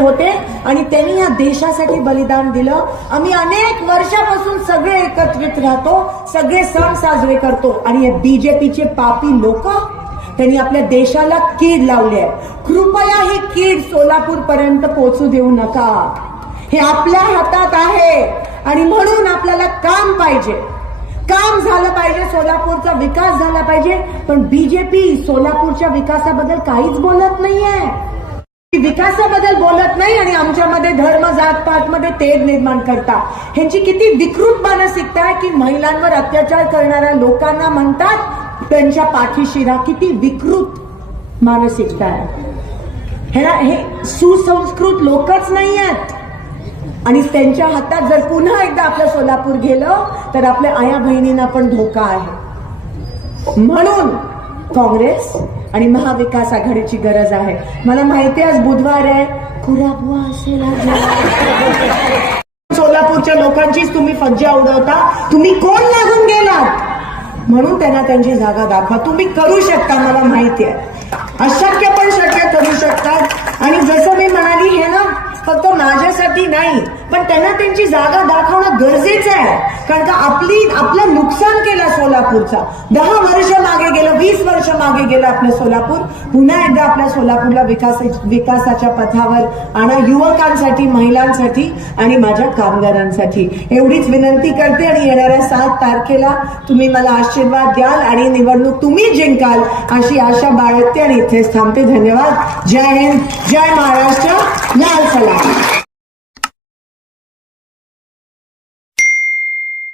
होते आणि त्यांनी या देशासाठी बलिदान दिलं आम्ही अनेक वर्षापासून सगळे एकत्रित राहतो सगळे सण साजरे करतो आणि हे बीजेपीचे पापी लोक त्यांनी आपल्या देशाला कीड लावली आहे कृपया ही कीड सोलापूर पर्यंत पोहोचू देऊ नका हे आपल्या हातात आहे आणि म्हणून आपल्याला काम पाहिजे काम झालं पाहिजे सोलापूरचा विकास झाला पाहिजे पण बीजेपी सोलापूरच्या विकासाबद्दल काहीच बोलत नाहीये विकासाबद्दल बोलत नाही आणि आमच्यामध्ये धर्म जात पात मध्ये तेज निर्माण करता ह्यांची किती विकृत मानसिकता आहे की महिलांवर अत्याचार करणाऱ्या लोकांना म्हणतात त्यांच्या पाठीशिरा किती विकृत मानसिकता आहे हे सुसंस्कृत लोकच नाही आहेत आणि त्यांच्या हातात जर पुन्हा एकदा आपलं सोलापूर गेलं तर आपल्या आया बहिणींना पण धोका आहे म्हणून काँग्रेस आणि महाविकास आघाडीची गरज आहे मला माहिती आज बुधवार आहे कुराबुआ असेल सोलापूरच्या लोकांचीच तुम्ही फज्जा उडवता तुम्ही कोण लागून गेलात म्हणून त्यांना त्यांची जागा दाखवा तुम्ही करू शकता मला माहिती आहे अशक्य पण फक्त माझ्यासाठी नाही पण त्यांना त्यांची जागा दाखवणं गरजेचं आहे कारण का आपली आपलं नुकसान केलं सोलापूरचा दहा वर्ष मागे गेलं वीस वर्ष मागे गेलं आपलं सोलापूर पुन्हा एकदा आपल्या सोलापूरला विकास विकासाच्या पथावर आणा युवकांसाठी महिलांसाठी आणि माझ्या कामगारांसाठी एवढीच विनंती करते आणि येणाऱ्या सात तारखेला तुम्ही मला आशीर्वाद द्याल आणि निवडणूक तुम्ही जिंकाल अशी आशा बाळगते आणि इथेच थांबते धन्यवाद जय हिंद जय महाराष्ट्र 第二次了